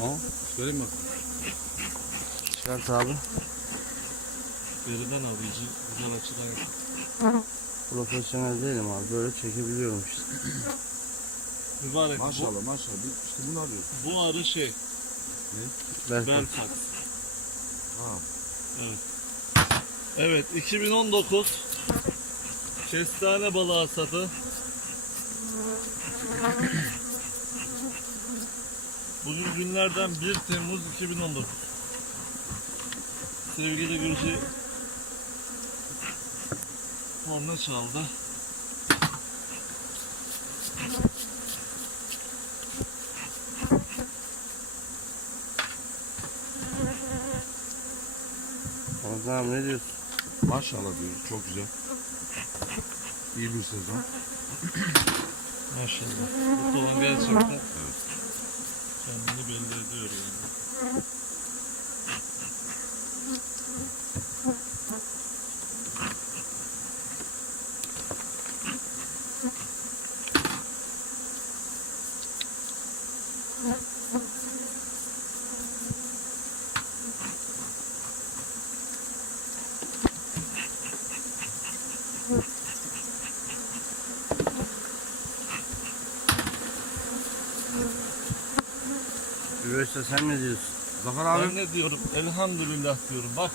Ha? Söyleyeyim bak. Çıkart abi. Beriden al iyice güzel açıdan yap. Profesyonel değilim abi. Böyle çekebiliyorum işte. Mübarek Maşallah maşallah. Biz işte bunu arıyoruz. bu, bu arı şey. Belki. Belfax. Ha. Evet 2019 Kestane balığı hasadı. Bugün günlerden 1 Temmuz 2019. Sevgili Gürcü korna çaldı. Abi ne diyorsun? Maşallah diyoruz. Çok güzel. İyi bir sezon. Maşallah. Bu tavan gerçekten Üveysa sen ne diyorsun? Zafer abi. Ben ne diyorum? Elhamdülillah diyorum. Bak.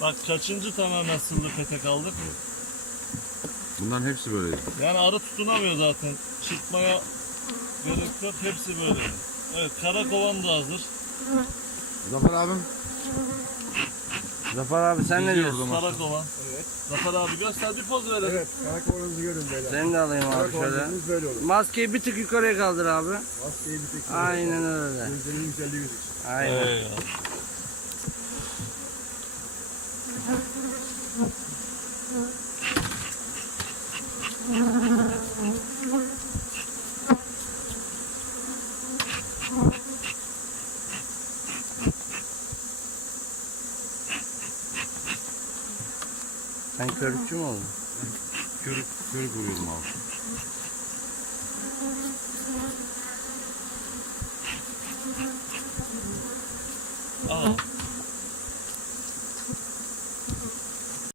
Bak kaçıncı tamamen sırlı petek aldık. Bunların hepsi böyle. Yani arı tutunamıyor zaten. Çıkmaya yok. Hepsi böyle. Evet karakovan da hazır. Zafer abim. Zafer abi sen ne diyorsun? Karakovan. Evet. Zafer abi göster bir poz verelim. Evet, karakolumuzu görün beyler. Seni de alayım abi şöyle. Böyle olur. Maskeyi bir tık yukarıya kaldır abi. Maskeyi bir tek Aynen öyle. Gözlerinin güzelliği gözüksün. Aynen. Eyvallah. Sen körükçü mü oldun? Körük, körük vuruyordum abi. Aa,